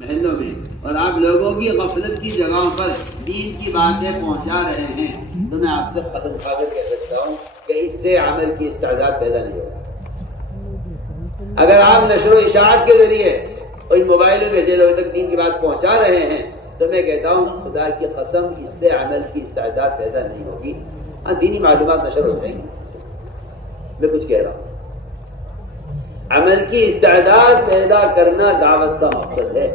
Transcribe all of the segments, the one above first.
محلوں میں اور آپ لوگوں کی غفلت کی جگہوں پر دین کی باتیں پہنچا رہے ہیں تو میں آپ سے قسم کھا کر کہہ سکتا ہوں کہ اس سے عمل کی استعداد پیدا نہیں ہوگا۔ اگر آپ نشر و اشاعت کے ذریعے اور موبائلوں میں سے لوگوں تک دین کی بات پہنچا رہے ہیں تو میں کہتا ہوں خدا کی قسم اس سے عمل کی استعداد پیدا نہیں ہوگی۔ ہاں دینی معلومات نشر ہو جائیں گی، میں کچھ کہہ رہا ہوں۔ عمل کی استعداد پیدا کرنا دعوت کا مقصد ہے۔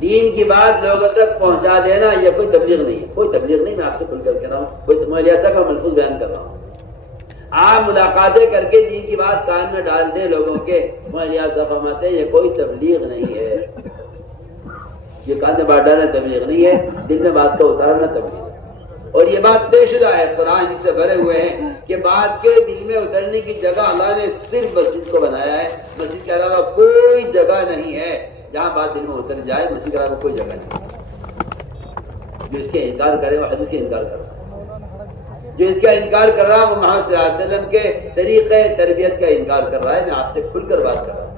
دین کی بات لوگوں تک پہنچا دینا یہ کوئی تبلیغ نہیں ہے، کوئی تبلیغ نہیں۔ میں آپ سے کھل کر کہہ رہا ہوں، کوئی ملیاسا کا ملفوظ بیان کر رہا ہوں۔ آپ ملاقاتیں کر کے دین کی بات کان میں ڈال دیں لوگوں کے، ملیاسا فرماتے ہیں یہ کوئی تبلیغ نہیں ہے۔ یہ کان میں بات ڈالنا تبلیغ نہیں ہے، دل میں بات کا اتارنا تبلیغ ہے۔ اور یہ بات طے شدہ ہے، قرآن اس سے بھرے ہوئے ہیں کہ بات کے دل میں اترنے کی جگہ اللہ نے صرف مسجد کو بنایا ہے۔ مسجد کے علاوہ کوئی جگہ نہیں ہے جہاں بات دل میں اتر جائے۔ مسجد کے علاوہ کوئی جگہ نہیں۔ جو اس کے انکار کرے وہ حدیث کے انکار کر رہا ہے، جو اس کا انکار کر رہا ہے وہ محمد صلی اللہ علیہ وسلم کے طریقے تربیت کا انکار کر رہا ہے۔ میں آپ سے کھل کر بات کر رہا ہوں۔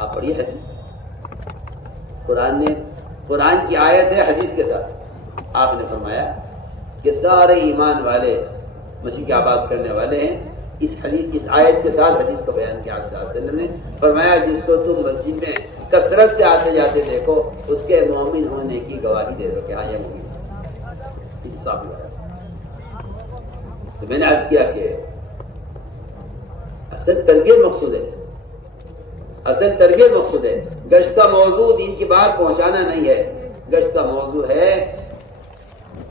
آپ پڑھیے حدیث، قرآن کی آیت ہے حدیث کے ساتھ۔ آپ نے فرمایا کہ سارے ایمان والے مسیح کی آباد کرنے والے ہیں۔ اس آیت کے ساتھ حدیث کو بیان کیا آپ صلی اللہ علیہ وسلم نے فرمایا جس کو تم مسیح میں کثرت سے آتے جاتے دیکھو اس کے مومن ہونے کی گواہی دے دو کہ ہاں یہ مومن ہے۔ انصاف ہوا۔ تو میں نے عرض کیا کہ اصل تربیت مقصود ہے، اصل تربیت مقصود ہے۔ گشت کا موضوع دین کی بات پہنچانا نہیں ہے، گشت کا موضوع ہے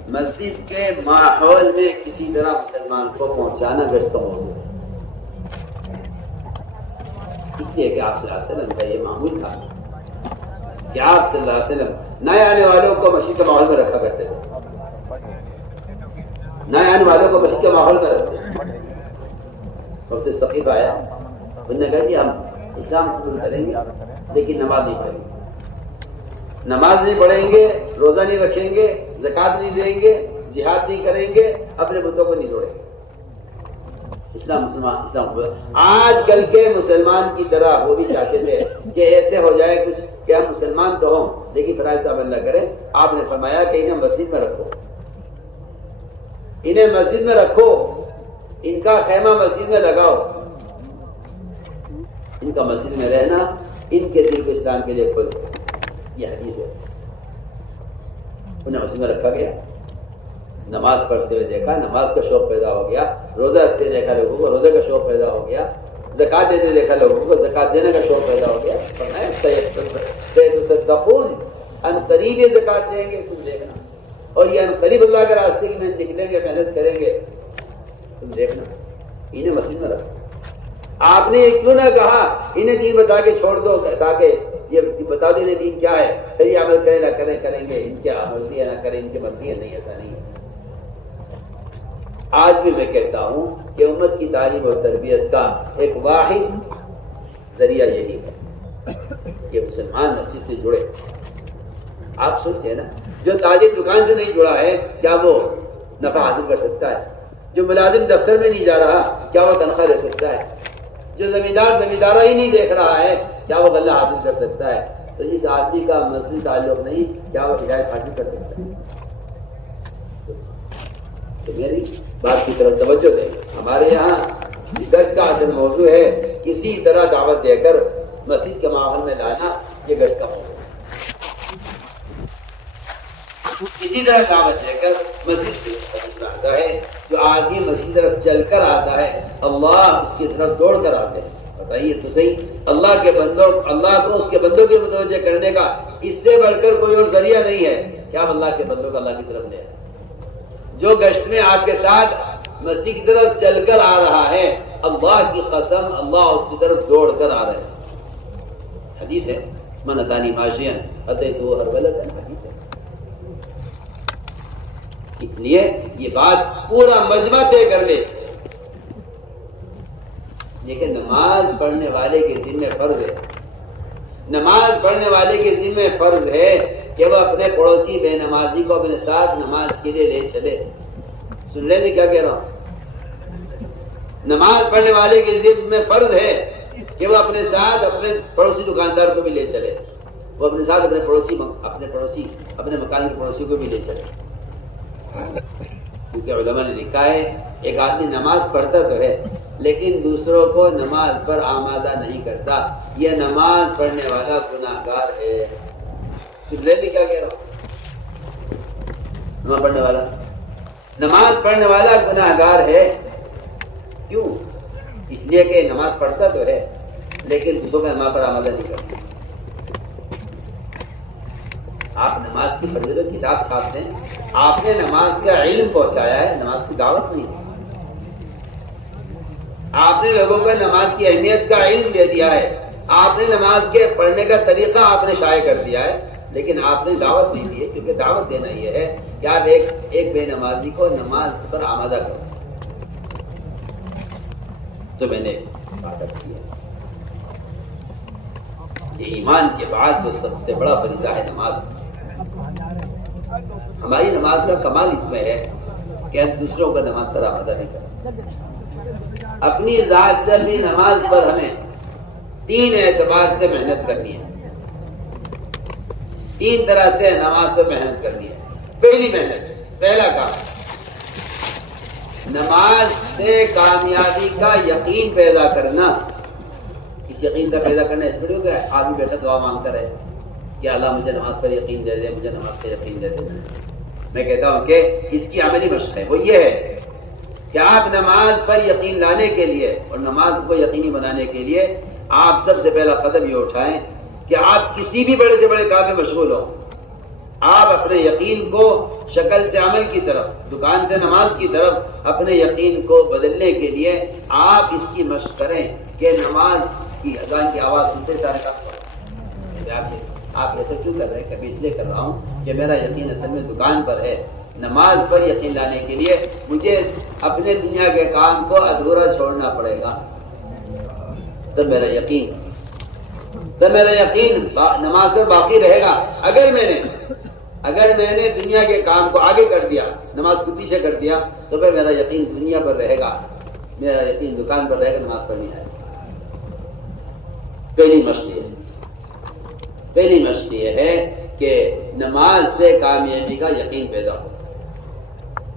مسجد کے ماحول میں کسی طرح مسلمان کو پہنچانا۔ گشت کا موضوع ہے اس لیے کہ آپ صلی اللہ علیہ وسلم کا یہ معمول تھا کہ آپ صلی اللہ علیہ وسلم نئے آنے والوں کو مسجد کے ماحول میں رکھا کرتے تھے، نئے آنے والوں کو مسجد کے ماحول میں رکھتے تھے۔ وقت ثقیف آیا، انہوں نے کہا کہ ہم اسلام قبول کریں گے لیکن نماز نہیں پڑھیں گے، نماز نہیں پڑھیں گے، روزہ نہیں رکھیں گے، زکوٰۃ نہیں دیں گے، جہاد نہیں کریں گے، اپنے بتوں کو نہیں توڑیں گے۔ اسلام آج کل کے مسلمان کی طرح وہ بھی چاہتے تھے کہ ایسے ہو جائے کچھ کہ ہم مسلمان تو ہوں لیکن فرائض کا عمل نہ کریں۔ آپ نے فرمایا کہ انہیں مسجد میں رکھو، انہیں مسجد میں رکھو، ان کا خیمہ مسجد میں لگاؤ، ان کا مسجد میں رہنا ان کے دل کو اسلام کے لیے کھول دو۔ یہ حدیث ہے۔ انہیں مسجد میں رکھا گیا، نماز پڑھتے ہوئے دیکھا، نماز کا شوق پیدا ہو گیا، روزہ رکھتے ہوئے دیکھا لوگوں کو، روزے کا شوق پیدا ہو گیا، زکوٰۃ دیتے ہوئے دیکھا لوگوں کو، زکوٰۃ دینے کا شوق پیدا ہو گیا۔ سیتصدقون، ان قریب یہ زکوٰۃ دیں گے، تم دیکھنا، اور یہ ان قریب اللہ کے راستے کی میں نکلیں گے، محنت کریں گے، تم دیکھنا۔ انہیں مسجد میں رکھو۔ آپ نے یہ کیوں نہ کہا انہیں دین بتا کے چھوڑ دو تاکہ یہ بتا دیں دین کیا ہے، پھر یہ عمل کریں نہ کریں، کریں گے ان کی مرضی ہے نہ کریں ان کی مرضی ہے؟ نہیں، ایسا نہیں ہے۔ آج بھی میں کہتا ہوں کہ امت کی تعلیم اور تربیت کا ایک واحد ذریعہ یہی ہے کہ مسلمان مسجد سے جڑے۔ آپ سوچیں نا، جو تاجر دکان سے نہیں جڑا ہے کیا وہ نفع حاصل کر سکتا ہے؟ جو ملازم دفتر میں نہیں جا رہا کیا وہ تنخواہ لے سکتا ہے؟ جو زمیندار زمیندارہ ہی نہیں دیکھ رہا ہے کیا وہ غلہ حاصل کر سکتا ہے؟ تو جس آدمی کا مسجد تعلق نہیں کیا وہ ہدایت حاصل کر سکتا ہے؟ تو میری بات کی طرف توجہ دیں۔ ہمارے یہاں گشت کا اصل موضوع ہے کسی طرح دعوت دے کر مسجد کے ماحول میں لانا، یہ گشت کا موضوع ہے۔ کسی طرح دعوت دے کر مسجد میں آتا ہے، جو آدمی مسجد کی طرف چل کر آتا ہے اللہ اس کی طرف دوڑ کر آتے ہیں۔ بتائیے تو صحیح، اللہ کے بندوں، اللہ کو اس کے بندوں کے متوجہ کرنے کا اس سے بڑھ کر کوئی اور ذریعہ نہیں ہے کہ آپ اللہ کے بندوں کو اللہ کی طرف لے آئیں۔ جو گشت میں آپ کے ساتھ مسجد کی طرف چل کر آ رہا ہے، اللہ کی قسم اللہ اس کی طرف دوڑ کر آ رہے ہیں۔ حدیث ہے من اتانی ماشیا اتیتہ ہرولۃ، حدیث ہے۔ اس لیے یہ بات پورا مجمع طے کر لے، لیکن نماز پڑھنے والے کے ذمہ فرض ہے، نماز پڑھنے والے کے ذمہ فرض ہے کہ وہ اپنے پڑوسی بے نمازی کو اپنے ساتھ نماز کے لیے لے چلے۔ سن لیں میں کیا کہہ رہا ہوں؟ نماز پڑھنے والے کے ذمہ فرض ہے کہ وہ اپنے ساتھ اپنے پڑوسی دکاندار کو بھی لے چلے، وہ اپنے ساتھ اپنے مکان کے پڑوسی کو بھی لے چلے. کیونکہ علماء نے لکھا ہے ایک آدمی نماز پڑھتا تو ہے لیکن دوسروں کو نماز پر آمادہ نہیں کرتا، یہ نماز پڑھنے والا گناہ گار ہے. میں کیا کہہ رہا ہوں؟ نماز پڑھنے والا گناہ گار ہے. کیوں؟ اس لیے کہ نماز پڑھتا تو ہے لیکن دوسروں کا نماز پر آمادہ نہیں کرتا. آپ نماز کی فضیلت کتاب چھاپتے ہیں، آپ نے نماز کا علم پہنچایا ہے، نماز کی دعوت نہیں. آپ نے لوگوں کو نماز کی اہمیت کا علم دے دیا ہے، آپ نے نماز کے پڑھنے کا طریقہ آپ نے شائع کر دیا ہے، لیکن آپ نے دعوت نہیں دی ہے. کیونکہ دعوت دینا یہ ہے کہ آپ ایک بے نمازی کو نماز پر آمادہ کرو. تو میں نے بات عرض کی ہے کہ ایمان کے بعد جو سب سے بڑا فریضہ ہے نماز. ہماری نماز کا کمال اس میں ہے کہ ہم دوسروں کو نماز پر آمادہ نہیں کریں. اپنی ذات سے بھی نماز پر ہمیں 3 اعتبار سے محنت کرنی ہے. 3 طرح سے نماز پر محنت کرنی ہے. پہلا کام نماز سے کامیابی کا یقین پیدا کرنا. اس یقین کا پیدا کرنا اس لیے کہ آدمی بیٹھا دعا مانگتا رہے کہ اللہ مجھے نماز پر یقین دے دے، مجھے نماز پر یقین دے دے. میں کہتا ہوں کہ اس کی عملی مشق ہے، وہ یہ ہے کہ آپ نماز پر یقین لانے کے لیے اور نماز کو یقینی بنانے کے لیے آپ سب سے پہلا قدم یہ اٹھائیں کہ آپ کسی بھی بڑے سے بڑے کام میں مشغول ہوں، آپ اپنے یقین کو شکل سے عمل کی طرف، دکان سے نماز کی طرف اپنے یقین کو بدلنے کے لیے آپ اس کی مشق کریں کہ نماز کی اذان کی آواز سنتے سارے کام کریں. آپ ایسا کیوں کر رہے ہیں؟ کبھی اس لیے کر رہا ہوں کہ میرا یقین اصل میں دکان پر ہے. نماز پر یقین لانے کے لیے مجھے اپنے دنیا کے کام کو ادھورا چھوڑنا پڑے گا. تو میرا یقین نماز پر باقی رہے گا. اگر میں نے دنیا کے کام کو آگے کر دیا، نماز کو پیچھے کر دیا، تو پھر میرا یقین دنیا پر رہے گا، میرا یقین دکان پر رہے گا، نماز پر نہیں آئے گا. پہلی مشق یہ ہے کہ نماز سے کامیابی کا یقین پیدا ہو.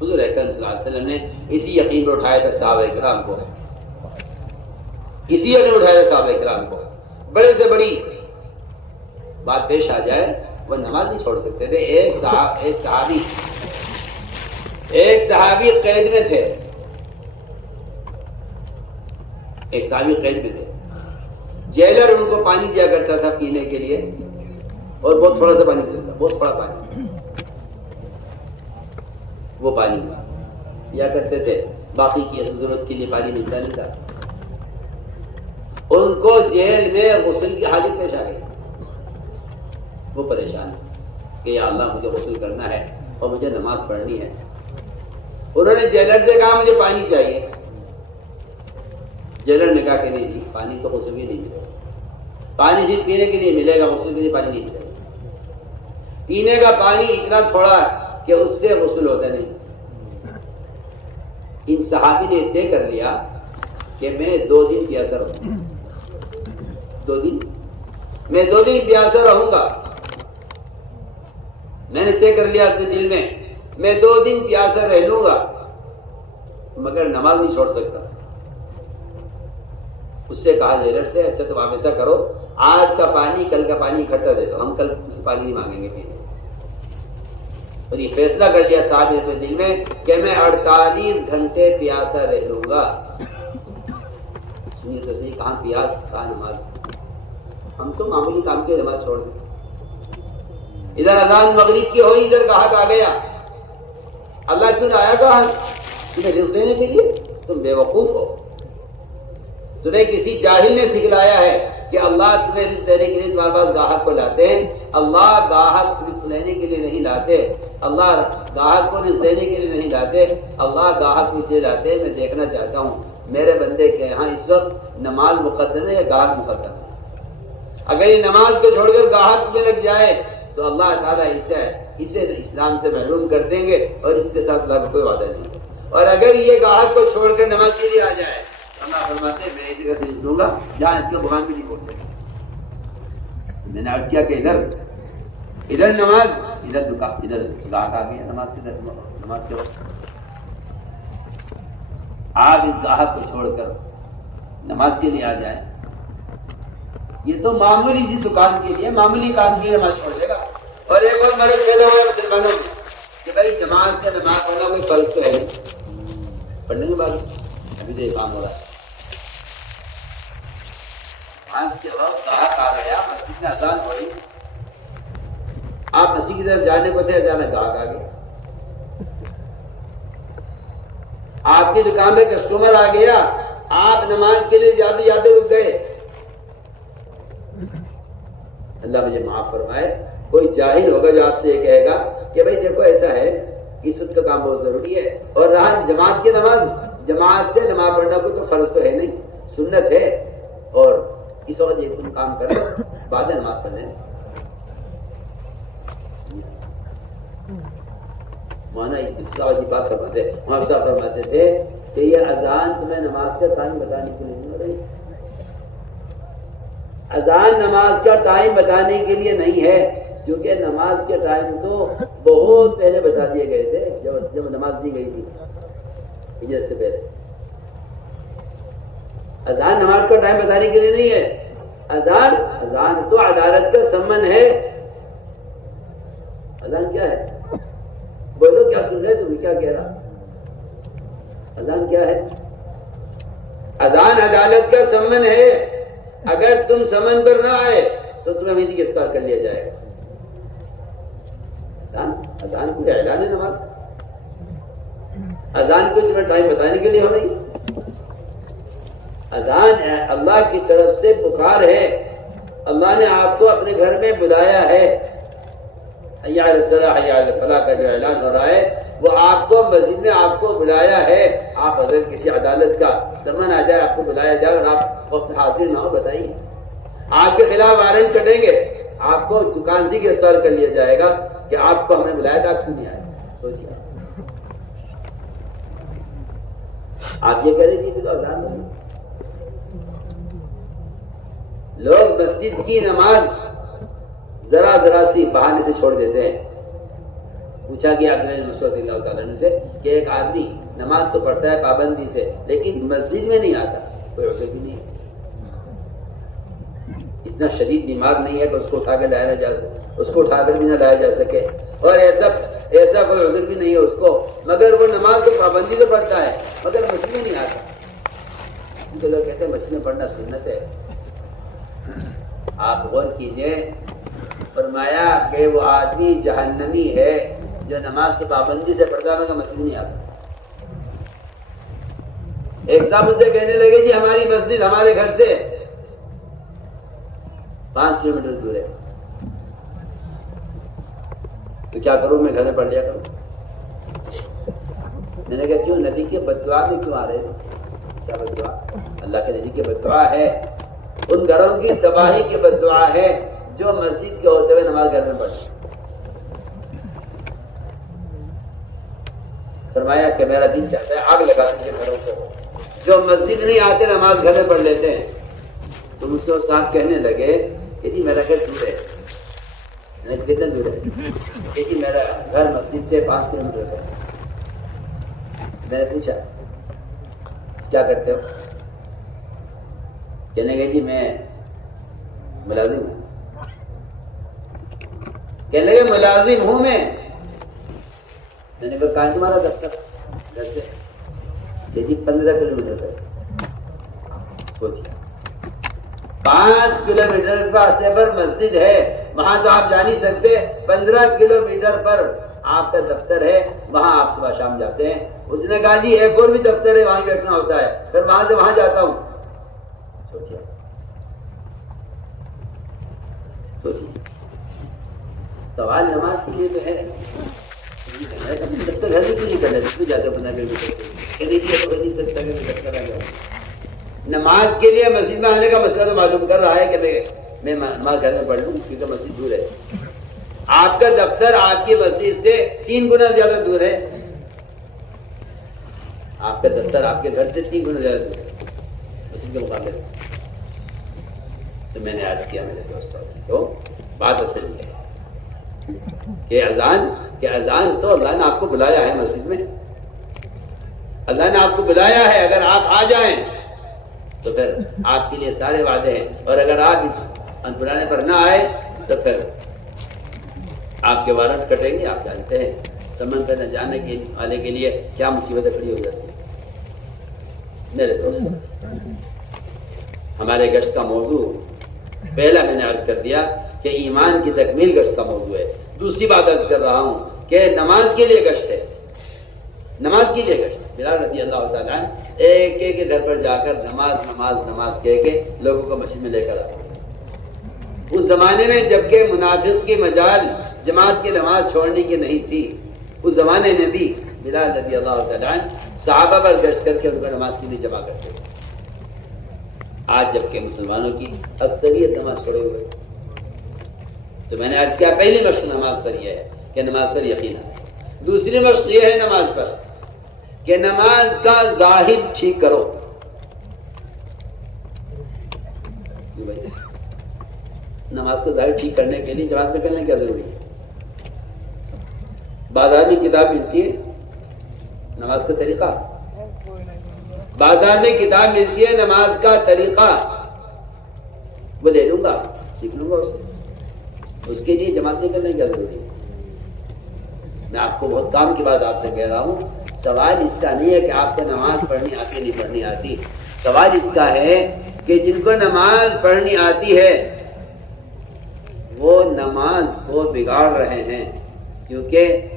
حضور اکرم صلی اللہ علیہ وسلم نے اسی یقین پر اٹھایا تھا صحابہ کرام کو. بڑے سے بڑی بات پیش آ جائے وہ نماز نہیں چھوڑ سکتے تھے. ایک صحابی قید میں تھے. جیلر ان کو پانی دیا کرتا تھا پینے کے لیے اور بہت تھوڑا سا پانی دیتا تھا، بہت تھوڑا پانی. وہ پانی یا کرتے تھے، باقی کی ضرورت کے لیے پانی ملتا نہیں تھا. ان کو جیل میں غسل کی حاجت پیش آ گئی. وہ پریشان کہ یا اللہ مجھے غسل کرنا ہے اور مجھے نماز پڑھنی ہے. انہوں نے جیلر سے کہا مجھے پانی چاہیے. جیلر نے کہا کہ نہیں جی، پانی تو غسل بھی نہیں ملے گا، پانی صرف پینے کے لیے ملے گا، غسل کے لیے پانی نہیں ملے گا. پینے کا پانی اتنا تھوڑا ہے کہ اس سے غسل ہوتا نہیں. ان صحابی نے طے کر لیا کہ میں 2 دن پیاسا رہوں گا. 2 دن پیاسا رہوں گا. میں نے طے کر لیا اپنے دل میں 2 دن پیاسا رہ لوں گا مگر نماز نہیں چھوڑ سکتا. اس سے کہا جیلر سے اچھا تم آپ ایسا کرو، آج کا پانی کل کا پانی اکٹھا دے دو، ہم کل اس پانی نہیں مانگیں گے پینے. اور یہ فیصلہ کر لیا صاحب اپنے دل میں کہ میں 48 گھنٹے پیاسا رہ لوں گا. سنیے تو صحیح، کہاں پیاس کہاں نماز. ہم تو معمولی کام کے نماز چھوڑ دیں. ادھر اذان مغرب کی ہوئی، ادھر گاہک آ گیا. اللہ کیوں آیا گاہک؟ تمہیں رزق دینے کے لیے. تم بے وقوف ہو. تمہیں کسی جاہل نے سکھلایا ہے کہ اللہ تمہیں رزق دینے کے لیے تمہارے پاس گاہک کو لاتے ہیں. اللہ گاہک رزق لینے کے لیے نہیں لاتے. اللہ گاہک کو رزق دینے کے لیے نہیں لاتے. اللہ گاہک کو اس لیے لاتے ہیں. میں دیکھنا چاہتا ہوں میرے بندے کے یہاں اس وقت نماز مقدم ہے یا گاہک مقدم ہے. اگر یہ نماز کو چھوڑ کر گاہک میں لگ جائے تو اللہ تعالیٰ اسے اسلام سے محروم کر دیں گے اور اس کے ساتھ اللہ کا کوئی وعدہ نہیں ہے. اور اگر یہ گاہک کو چھوڑ کر نماز کے لیے آ جائے اللہ فرماتے ہیں میں اسی کا سجدہ دوں گا جہاں اس کا بغان بھی نہیں پہنچے گا. میں نے عرض کیا کہ ادھر نماز ادھر دکان ادھر گاہک آ گیا نماز سے نماز کے وقت آپ اس گاہک کو چھوڑ کر نماز کے لیے آ جائیں. یہ تو معمولی سی دکان کے لیے معمولی کام کے لیے نماز چھوڑ دے گا. اور ایک اور مرض پیدا ہوا مسلمانوں میں کہ بھائی جماعت سے نماز پڑھنا کوئی فرض تو ہے نہیں. پڑھنے کے بعد ابھی تو یہ کام ہو رہا ہے. آج کے وقت گاہک آ گیا مسجد میں اذان ہوئی آپ مسجد کی طرف جانے کو تھے اچانک گاہک آ گئے. آپ کی دکان پہ کسٹمر آ گیا آپ نماز کے لیے جاتے جاتے رک گئے. اللہ مجھے معاف فرمائے کوئی جاہل ہوگا جو آپ سے یہ کہے گا کہ بھائی دیکھو ایسا ہے کہ سود کا کام بہت ضروری ہے اور رہا جماعت کی نماز جماعت سے نماز پڑھنا کوئی تو فرض تو ہے نہیں سنت ہے اور اس وقت یہ تم کام کرو بعد میں نماز پڑھ لیں. مانا اس کا بات فرماتے وہاں صاحب فرماتے تھے کہ یہ اذان تمہیں نماز کا ٹائم بتانے کے لیے نہیں ہو رہی. اذان نماز کا ٹائم بتانے کے لیے نہیں ہے کیونکہ نماز کے ٹائم تو بہت پہلے بتا دیے گئے تھے جب نماز دی گئی تھی ہجرت سے پہلے. اذان نماز کا ٹائم بتانے کے لیے نہیں ہے. اذان تو عدالت کا سمن ہے. اذان کیا ہے بولو کیا سن رہے تمہیں کیا کہہ رہا. اذان کیا ہے اذان عدالت کا سمن ہے. اگر تم سمن پر نہ آئے تو تمہیں وہیں سے گرفتار کر لیا جائے گا. اذان کو اعلان ہے نماز. اذان کو تمہیں ٹائم بتانے کے لیے ہو رہی. اذان اللہ کی طرف سے پکار ہے. اللہ نے آپ کو اپنے گھر میں بلایا ہے. حی علی الصلاۃ حی علی الفلاح کا جو اعلان ہو رہا ہے وہ آپ کو مسجد میں آپ کو بلایا ہے. آپ اگر کسی عدالت کا سمن آ جائے آپ کو بلایا جائے اور آپ وقت حاضر نہ ہو بتائیے آپ کے خلاف وارنٹ کٹیں گے. آپ کو دکان سے گرفتار کر لیا جائے گا کہ آپ کو ہم نے بلایا تھا آپ کیوں نہیں آئے. سوچیے آپ یہ کہہ رہے تھے اذان نہیں. لوگ مسجد کی نماز ذرا سی بہانے سے چھوڑ دیتے ہیں. پوچھا گیا عبداللہ مسعود رضی اللہ تعالیٰ عنہ سے کہ ایک آدمی نماز تو پڑھتا ہے پابندی سے لیکن مسجد میں نہیں آتا کوئی عذر بھی نہیں ہے. اتنا شدید بیمار نہیں ہے کہ اس کو اٹھا کر لایا نہ جا سکے اس کو اٹھا کر بھی نہ لایا جا سکے اور ایسا کوئی عذر بھی نہیں ہے اس کو مگر وہ نماز تو پابندی سے پڑھتا ہے مگر مسجد میں نہیں آتا. تو لوگ کہتے ہیں مسجد میں پڑھنا سنت ہے. آپ غور کیجئے فرمایا کہ وہ آدمی جہنمی ہے جو نماز کی پابندی سے پڑھتا مگر مسجد نہیں آتا. ایک صاحب مجھ سے کہنے لگے جی ہماری مسجد ہمارے گھر سے 5 کلومیٹر دور ہے تو کیا کروں میں گھر میں پڑھ لیا کروں. میں نے کہا کیوں نبی کے بددعا میں کیوں آ رہے ہیں. کیا بددعا اللہ کے نبی کے بددعا ہے ان گھروں کی تباہی کی بددعا ہے جو مسجد کے ہوتے ہوئے نماز گھر میں پڑھتے. فرمایا کہ میرا دل چاہتا ہے آگ لگا دیں گھروں کو جو مسجد نہیں آتے نماز گھر میں پڑھ لیتے ہیں. تو مجھ سے وہ صاحب کہنے لگے کہ جی میرا گھر دور ہے. میں نے کتنا دور ہے کہ جی میرا گھر مسجد سے 5 کلومیٹر ہے. میں نے پوچھا کیا کرتے ہو. کہنے لگے جی میں ملازم ہوں. کہنے لگے ملازم ہوں میں نے کہا کہاں تمہارا دفتر گھر سے جی 15 کلومیٹر پر. سوچیے 5 کلومیٹر فاصلے پر مسجد ہے وہاں تو آپ جا نہیں سکتے. 15 کلومیٹر پر آپ کا دفتر ہے وہاں آپ صبح شام جاتے ہیں. اس نے کہا جی ایک اور بھی دفتر ہے وہاں بیٹھنا ہوتا ہے پھر وہاں سے وہاں جاتا ہوں. سوچیے سوال نماز کے لیے تو ہے دفتر گھر میں کیوں نہیں کرنا جس میں جاتے 15 کلومیٹر کہہ دیجیے تو نہیں سکتا کہ میں دفتر آ جاؤں. نماز کے لیے مسجد میں آنے کا مسئلہ تو معلوم کر رہا ہے کہ میں نماز گھر میں پڑھ لوں کیونکہ مسجد دور ہے. آپ کا دفتر آپ کی مسجد سے 3 گنا زیادہ دور ہے. آپ کا دفتر آپ کے گھر سے 3 گنا زیادہ دور ہے. مسجد کے مقابلے میں. تو میں نے عرض کیا میرے دوستوں سے تو بات اصل یہ ہے کہ اذان تو اللہ نے آپ کو بلایا ہے مسجد میں. اللہ نے آپ کو بلایا ہے. اگر آپ آ جائیں تو پھر آپ کے لیے سارے وعدے ہیں, اور اگر آپ اس بلانے پر نہ آئے تو پھر آپ کے وارنٹ کٹیں گے. آپ جانتے ہیں سمن پہ نہ جانے کے والے کے لیے کیا مصیبتیں کھڑی ہو جاتی ہیں. میرے دوست, ہمارے گشت کا موضوع پہلا میں نے عرض کر دیا کہ ایمان کی تکمیل گشت کا موضوع ہے. دوسری بات عرض کر رہا ہوں کہ نماز کے لیے گشت ہے. نماز کے لیے گشت. بلال رضی اللہ تعالیٰ ایک ایک گھر پر جا کر نماز نماز نماز کہہ کے لوگوں کو مسجد میں لے کر آتے. اس زمانے میں جبکہ منافق کی مجال جماعت کی نماز چھوڑنے کی نہیں تھی, اس زمانے میں بھی بلال رضی اللہ تعالیٰ صحابہ پر گشت کر کے ان کو نماز کے لیے جمع کرتے تھے. آج جبکہ مسلمانوں کی اکثریت نماز چھوڑے ہوئے, تو میں نے عرض کیا پہلی مشق نماز پر یہ ہے کہ نماز پر یقین ہے. دوسری مشق یہ ہے نماز پر کہ نماز کا ظاہر ٹھیک کرو. نماز کا ظاہر ٹھیک کرنے کے لیے جماعت میں کرنا کیا ضروری ہے؟ بازار میں کتاب ملتی ہے نماز کا طریقہ, بازار میں کتاب ملتی ہے نماز کا طریقہ, وہ لے لوں گا سیکھ لوں گا اس سے. اس کے لیے جماعت میں کرنا کیا ضروری ہے؟ میں آپ کو بہت کام کی بات آپ سے کہہ رہا ہوں. سوال اس کا نہیں ہے کہ آپ کو نماز پڑھنی آتی نہیں پڑھنی آتی. سوال اس کا ہے کہ جن کو نماز پڑھنی آتی ہے وہ نماز کو بگاڑ رہے ہیں, کیونکہ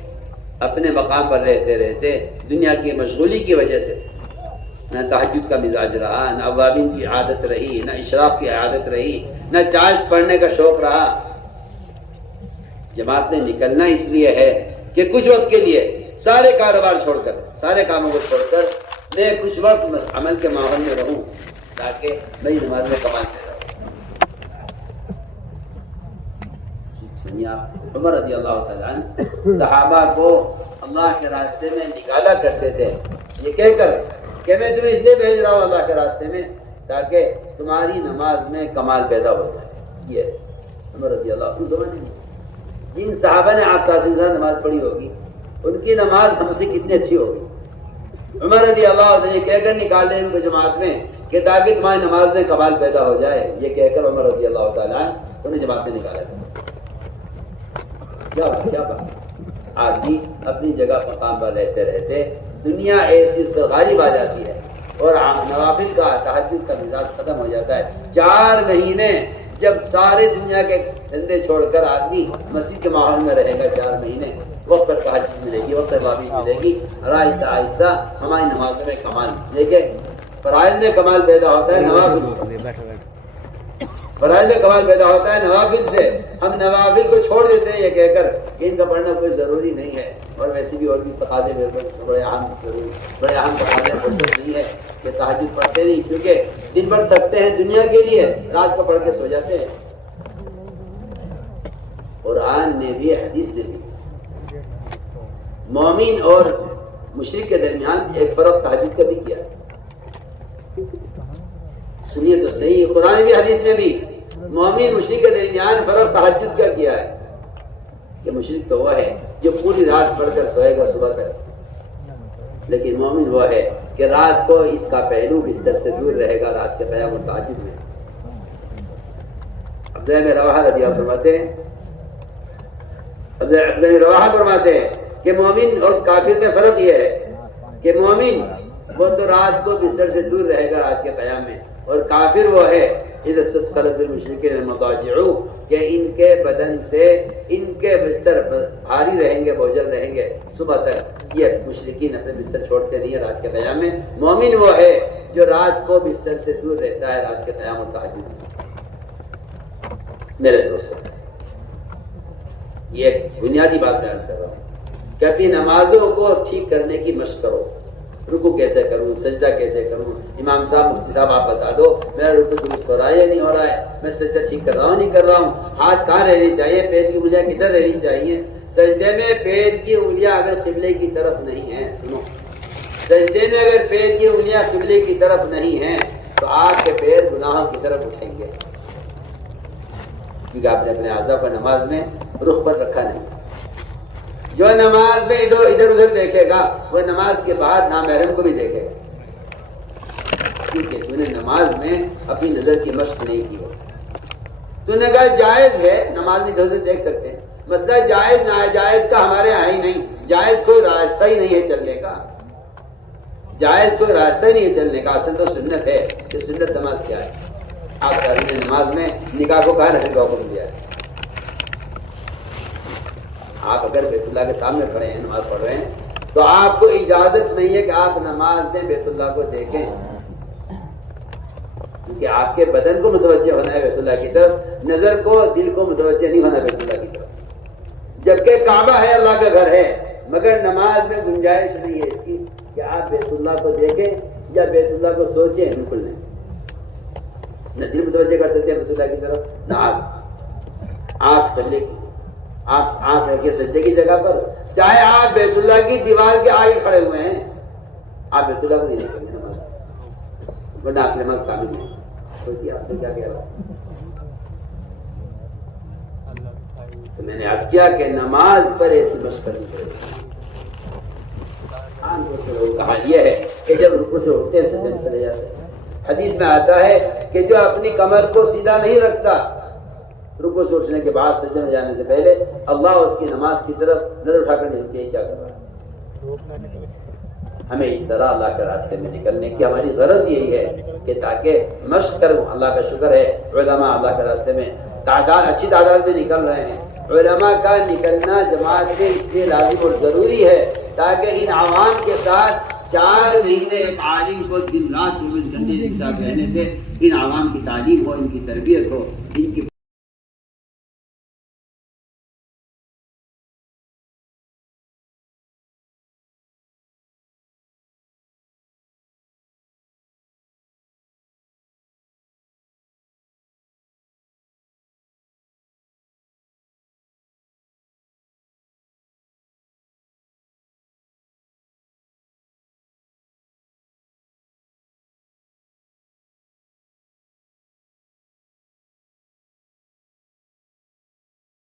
اپنے مقام پر رہتے رہتے دنیا کی مشغولی کی وجہ سے نہ تہجد کا مزاج رہا, نہ اوابین کی عادت رہی, نہ اشراق کی عادت رہی, نہ چاشت پڑھنے کا شوق رہا. جماعت میں نکلنا اس لیے ہے کہ کچھ وقت کے لیے سارے کاروبار چھوڑ کر, سارے کاموں کو چھوڑ کر میں کچھ وقت عمل کے ماحول میں رہوں تاکہ میں نماز میں کمال کروں. عمر رضی اللہ تعالیٰ صحابہ کو اللہ کے راستے میں نکالا کرتے تھے یہ کہہ کر کہ میں تمہیں اس لیے بھیج رہا ہوں اللہ کے راستے میں تاکہ تمہاری نماز میں کمال پیدا ہو جائے. یہ عمر رضی اللہ عنہ زمانے میں جن صحابہ نے آپ صلی اللہ علیہ وسلم نماز پڑھی ہوگی ان کی نماز ہم سے کتنی اچھی ہوگی. عمر رضی اللہ عنہ یہ کہہ کر نکال لیں ان کو جماعت میں کہ تاکہ تمہاری نماز میں کمال پیدا ہو جائے. یہ کہہ کر عمر رضی اللہ تعالیٰ انہیں جماعت میں نکالا تھا. کیا بات. آدمی اپنی جگہ مقام پر رہتے رہتے دنیا ایسی اس پر غالب آ جاتی ہے اور نوافل کا تہجد کا مزاج ختم ہو جاتا ہے. 4 مہینے جب سارے دنیا کے دھندے چھوڑ کر آدمی مسجد کے ماحول میں رہے گا 4 مہینے وقت پر تہجد ملے گی, وقت پر نوافل ملے گی. آہستہ آہستہ ہماری نمازوں میں کمال, اس لیے کہ فرائض میں کمال پیدا ہوتا ہے نوافل سے. فرائض میں کمال پیدا ہوتا ہے نوافل سے. ہم نوافل کو چھوڑ دیتے ہیں یہ کہہ کر کہ ان کا پڑھنا کوئی ضروری نہیں ہے, اور ویسے بھی اور بھی تقاضے بڑے اہم تقاضے فرصت نہیں ہے کہ تہجد پڑھتے نہیں, کیونکہ دن بھر تھکتے ہیں دنیا کے لیے, رات کو پڑھ کے سو جاتے ہیں. قرآن نے بھی حدیث نے بھی مومن اور مشرک کے درمیان ایک فرق تہجد کا بھی کیا. سنیے تو صحیح, قرآن بھی حدیث میں بھی مومن مشرک کے درمیان فرق تہجد کا کیا ہے کہ مشرک تو وہ ہے جو پوری رات پڑھ کر سوئے گا صبح تک, لیکن مومن وہ ہے کہ رات کو اس کا پہلو بستر سے دور رہے گا رات کے قیام و تہجد میں. عبداللہ بن رواحہ رضی اللہ فرماتے ہیں کہ مومن اور کافر میں فرق یہ ہے کہ مومن وہ تو رات کو بستر سے دور رہے گا رات کے قیام میں, اور کافر وہ ہے اذا استسقلت المشرکین المضاجع کہ ان کے بدن سے ان کے بستر بھاری رہیں گے, بوجھل رہیں گے صبح تک. یہ مشرکین اپنے بستر چھوڑتے نہیں ہیں رات کے قیام میں. مومن وہ ہے جو رات کو بستر سے دور رہتا ہے رات کے قیام اور تہجد میں. میرے دوستوں یہ بنیادی بات میں عرض کر رہا ہوں کہ اپنی نمازوں کو ٹھیک کرنے کی مشق کرو. رکو کیسے کروں, سجدہ کیسے کروں, امام صاحب مفتی صاحب آپ بتا دو میرا رکو درست ہو رہا ہے یا نہیں ہو رہا ہے, میں سجدہ ٹھیک کر رہا ہوں نہیں کر رہا ہوں, ہاتھ کہاں رہنے چاہیے, پیر کی انگلیاں کدھر رہنی چاہیے. سجدے میں پیر کی انگلیاں اگر قبلے کی طرف نہیں ہیں, سنو, سجدے میں اگر پیر کی انگلیاں قبلے کی طرف نہیں ہیں تو آپ کے پیر گناہوں کی طرف اٹھیں گے، کیونکہ آپ نے اپنے اعضاء کو نماز میں رخ پر رکھا نہیں۔ جو نماز میں ادھر ادھر دیکھے گا وہ نماز کے بعد نامحرم کو بھی دیکھے گا، کیونکہ تو نے نماز میں اپنی نظر کی مشق نہیں کی ہو۔ تو نے کہا جائز ہے نماز میں ادھر سے دیکھ سکتے ہیں، مسئلہ جائز ناجائز کا ہمارے یہاں ہی نہیں، جائز کوئی راستہ ہی نہیں ہے چلنے کا، جائز کوئی راستہ ہی نہیں ہے چلنے کا، اصل تو سنت ہے۔ کہ سنت نماز کیا ہے؟ آپ نے نماز میں نکاح کو کہا رکھنے کا حکم دیا ہے۔ آپ اگر بیت اللہ کے سامنے کھڑے ہیں نماز پڑھ رہے ہیں تو آپ کو اجازت نہیں ہے کہ آپ نماز میں بیت اللہ کو دیکھیں، کیونکہ آپ کے بدن کو متوجہ ہونا ہے بیت اللہ کی طرف، نظر کو دل کو متوجہ نہیں ہونا بیت اللہ کی طرف، جبکہ کعبہ ہے اللہ کا گھر ہے، مگر نماز میں گنجائش نہیں ہے اس کی کہ آپ بیت اللہ کو دیکھیں یا بیت اللہ کو سوچیں، بالکل نہیں، نہ دل متوجہ کر سکتے ہیں بیت اللہ کی طرف، نہ آنکھ قبلے کی، آپ آنکھ رکھے سجدے کی جگہ پر، چاہے آپ بیت اللہ کی دیوار کے آگے کھڑے ہوئے ہیں، آپ بیت اللہ کو نہیں دیکھیں گے نماز، ورنہ آپ نماز کامل نہیں۔ سوچیے آپ نے کیا کہہ رہا، تو میں نے عرض کیا کہ نماز پر ایسی مشق کرنی پڑے گی۔ کہا یہ ہے کہ جب رکوع سے اٹھتے ہیں سجدے میں چلے جاتے ہیں، حدیث میں آتا ہے کہ جو اپنی کمر کو سیدھا نہیں رکھتا رکوع سے اٹھنے کے بعد سجدے میں جانے سے پہلے، اللہ اس کی نماز کی طرف نظر اٹھا کر نہیں دیکھتے کیا کر رہا ہے۔ ہمیں اس طرح اللہ کے راستے میں نکلنے کی ہماری غرض یہی ہے کہ تاکہ مشق کروں۔ اللہ کا شکر ہے علماء اللہ کے راستے میں اچھی تعداد میں نکل رہے ہیں۔ علماء کا نکلنا جماعت میں اس لیے لازم اور ضروری ہے تاکہ ان عوام کے ساتھ 4 مہینے ایک عالم کو دن رات 24 گھنٹے ایک ساتھ رہنے سے ان عوام کی تعلیم ہو، ان کی تربیت ہو، ان کی